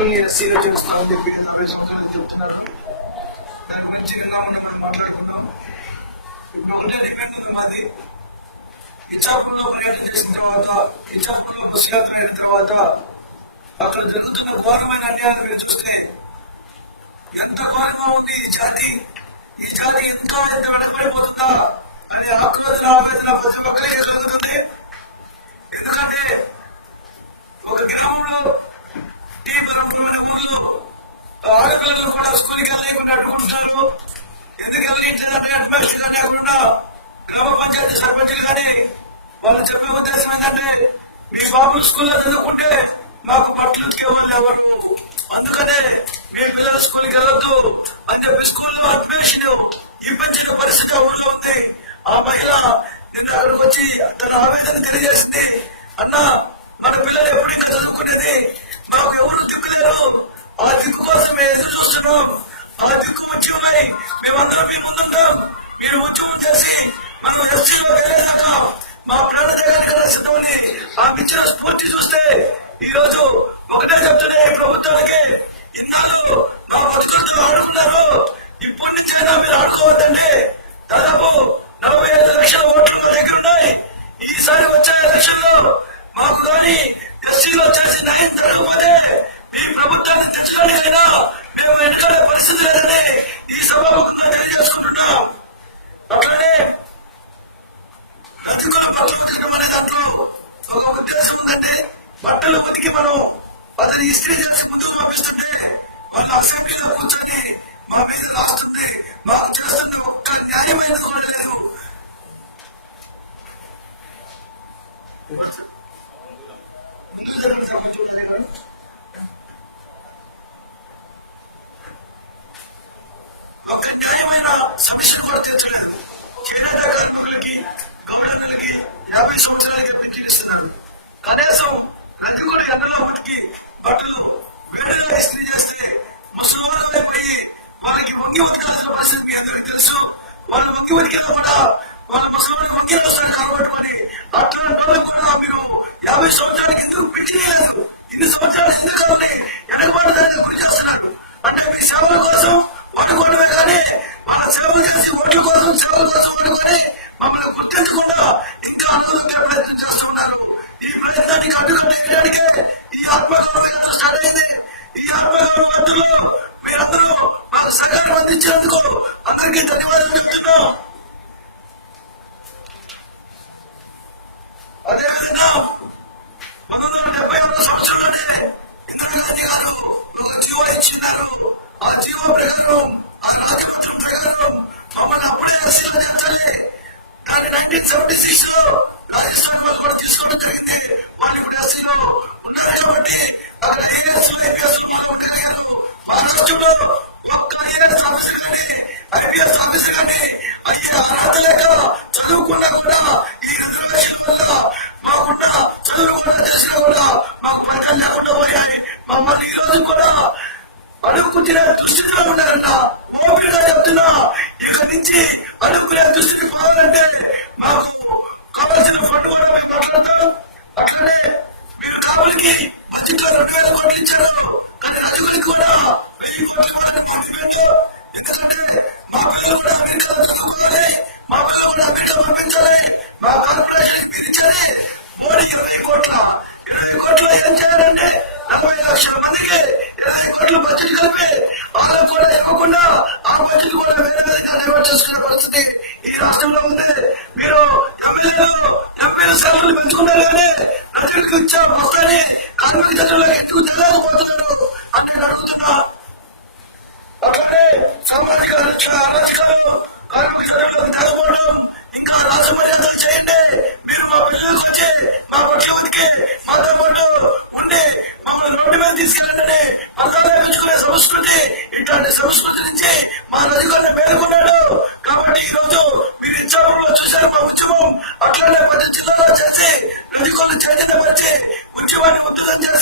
బిడ్డల్ని ఎస్సీలో చేస్తామని చెప్పి 40 సంవత్సరాలు చెప్తున్నారు. దాని గురించి నిన్న మనం మాట్లాడుకున్నాం. ఇప్పుడు ఒకటే డిమాండ్ ఉంది మాది. ఇచ్చాపురంలో పర్యటన చేసిన తర్వాత, ఇచ్చాపురంలో బస్సు యాత్ర అయిన తర్వాత అక్కడ జరుగుతున్న ఘోరమైన అన్యాయాలు మీరు చూస్తే ఎంత ఘోరంగా ఉంది ఈ జాతి ఎంత వెనకబడిపోతుందా అనే ఆక్రోధన ఆవేదన ప్రతి ఒక్కరికి కలుగుతుంది. ఎందుకంటే ఒక గ్రామంలో టీపురం అనే ఊళ్ళో ఆడపిల్లలు కూడా స్కూల్కి వెళ్ళకుండా అడ్డుకుంటున్నారు. ఎందుకు వెళ్ళింటుందంటే అడ్మిషన్ లేకుండా గ్రామ పంచాయతీ సర్పంచులు కానీ వాళ్ళు చెప్పే ఉద్దేశం ఏంటంటే మీ బాబులు స్కూల్లో చదువుకుంటే మాకు బట్టలు ఉతికే వాళ్ళు ఎవరు, అందుకనే మీ పిల్లల స్కూల్కి వెళ్ళొద్దు అని చెప్పి స్కూల్లో అడ్మిషన్ ఇప్పించిన పరిస్థితి ఊళ్ళో ఉంది. ఆ మహిళ నిన్న అక్కడికి వచ్చి తన ఆవేదన తెలియజేసింది. అన్న, మన పిల్లలు ఎప్పుడు ఇంకా చదువుకునేది, మాకు ఎవరు దిక్కులేరు, ఆ దిక్కు కోసం మేము ఎదురు చూస్తున్నాం. ఆ దిక్కు ఉద్యమై మేమందరం మీ ముందుంటాం. మీరు ఉద్యమం చేసి మనం ఎస్సీలో వెళ్ళేదాకా మా ప్రాణ త్యాగానికి సిద్ధమని ఆ ఇచ్చిన స్ఫూర్తి చూస్తే ఈ రోజు ఒకటే చెప్తున్నాయి ప్రభుత్వానికి, ఇన్నాళ్ళు మా బతుకులతో ఆడుకున్నారు, ఇప్పటి నుంచైనా మీరు ఆడుకోవద్దండి. దాదాపు 45 లక్షల ఓట్లు మా దగ్గర ఉన్నాయి. ఈసారి వచ్చే ఎలక్షన్ లో మాకు కానీ ఎస్సీలో చేసి న్యాయం జరగకపోతే ఈ ప్రభుత్వాన్ని తెచ్చడానికైనా మేము వెనుకడే పరిస్థితి లేదని ఈ సభాముఖంగా తెలియజేసుకుంటున్నాం. అట్లానే నదుకుల బట్టలు ఉతకడం అనే దాంట్లో ఒక ఉద్దేశం ఉందండి. బట్టలు ఉతికి మనం అతని ఇస్త్రీ చేసి ముందుకు పంపిస్తుంటే వాళ్ళు అసెంబ్లీలో కూర్చొని మా మీద రాస్తుంది, మాకు చేస్తున్న ఒక్క న్యాయమైనది కూడా లేదు. ఒక న్యాయమైన సమస్యను కూడా తీర్చలేదు. చేనేత కార్మికులకి, గౌరవులకి 50 సంవత్సరాలకి పింఛన్ ఇస్తున్నారు. కనీసం అది కూడా ఎండలో ఉతికి బట్టలు వేడిగా ఇస్త్రీ చేస్తే ముసలిపోయి వాళ్ళకి వంగి ఉతకాల్సిన పరిస్థితి మీ అందరికి తెలుసు. వాళ్ళు వంగి ఉతికినా కూడా వాళ్ళ ముసలి వంగి వస్తారు కాబట్టుకొని అట్లాంటి వాళ్ళు కూడా మీరు 50 సంవత్సరాలకి ఎందుకు పింఛలేదు, ఇన్ని సంవత్సరాలు ఎందుకని వెనకబాటు దానికి గురి చేస్తున్నారు. అంటే మీ సేవల కోసం వాడుకోవడమే కానీ వాళ్ళ సేవలు చేసి ఓట్ల కోసం సేవల కోసం వాడుకొని మమ్మల్ని గుర్తించకుండా ఇంకా అనుకూలంగా ప్రయత్నం చేస్తూ ఉన్నారు. ఈ ప్రయత్నానికి అడ్డుకట్టడానికే ఈ ఆత్మగౌరవ యాత్ర స్టార్ట్ అయింది. ఈ ఆత్మగౌరవ యాత్రలో మీరందరూ మాకు సహకారం అందించినందుకు అందరికీ ధన్యవాదాలు చెప్తున్నాం. అదేవిధంగా 1976 సంవత్సరంలోనే ఇందిరాగాంధీ గారు ఒక జీవో ఇచ్చినారు. ఆ జీవో ప్రకారం, ఆ రాజపత్రం ప్రకారం మమ్మల్ని అప్పుడే ఎస్సీలో చేర్చాలి. దాన్ని 1976 లో రాజస్థాన్ వాళ్ళు కూడా తీసుకోవడం జరిగింది. వాళ్ళు ఇప్పుడు ఎస్సీలో ఉన్నారు కాబట్టి అక్కడ ఐఏఎస్ ఐపీఎస్ ఉండగలిగారు. మహారాష్ట్రలో ఒక్క ఐఏఎస్ ఆఫీసర్ కానీ ఐపీఎస్ ఆఫీసర్ కానీ అయ్యే అర్హత లేక చదువుకున్నా కూడా ఈ రిజర్వేషన్ వల్ల మాకున్న చదువులు కూడా చేసినా కూడా మాకు ఫలితాలు లేకుండా పోయాయి. మమ్మల్ని ఈ రోజు కూడా అడుగుకునే దుస్థితిలో ఉన్నారంట. ఓపికగా చెప్తున్నా, ఇక నుంచి అడుగుకునే దుస్థితి పోవాలంటే మాకు కావాల్సిన ఫండ్ కూడా మేము మాట్లాడతాం. అట్లనే మీరు కాపులకి బడ్జెట్ లో 2000 కోట్లు ఇచ్చారు, కానీ రజకులకి కూడా 1000 కోట్లు ఇవ్వాలని మా డిమాండ్. ఎందుకంటే మా పిల్లలు కూడా అమెరికాలో చదువుకోవాలి, మా పిల్లలు కూడా అమెరికా పంపించాలి. మా కార్పొరేషన్ మీరు ఇచ్చారు మోడీ 20 కోట్ల ఏం చేయాలంటే 40 లక్షల మందికి 20 కోట్ల బడ్జెట్ కలిపి వాళ్ళకు కూడా ఇవ్వకుండా ఆ బడ్జెట్ కూడా వేరే విధంగా డైవర్ట్ చేసుకునే పరిస్థితి ఈ రాష్ట్రంలో ఉంది. మీరు ఎంపీలు సెలవులు పెంచుకున్నారు కానీ ప్రజలకు ఇచ్చే మొత్తాన్ని కార్మిక చట్టంలోకి ఎందుకు తెలియకపోతున్నారు అని నేను అడుగుతున్నా. అట్లానే సామాజిక అరాచకాలు కార్మిక చట్టంలోకి తెగపోవడం, ఇంకా రాష్ట్ర మర్యాదలు చేయండి. మీరు మా పిల్లలకు వచ్చి మా బట్టలు ఉతికి మాతో పాటు ఉండి మమ్మల్ని రోడ్డు మీద తీసుకెళ్ళండి పథకాలు వేయించుకునే సంస్కృతి, ఇట్లాంటి సంస్కృతి నుంచి మా రజకుల్ని మేలుకున్నాడు. కాబట్టి ఈ రోజు మీరు ఇచ్చాపురంలో చూశారు మా ఉద్యమం. అట్లానే 10 జిల్లాలో చేసి రజకులను చైతన్యపరిచి ఉద్యమాన్ని ఉద్ధృతం చేసి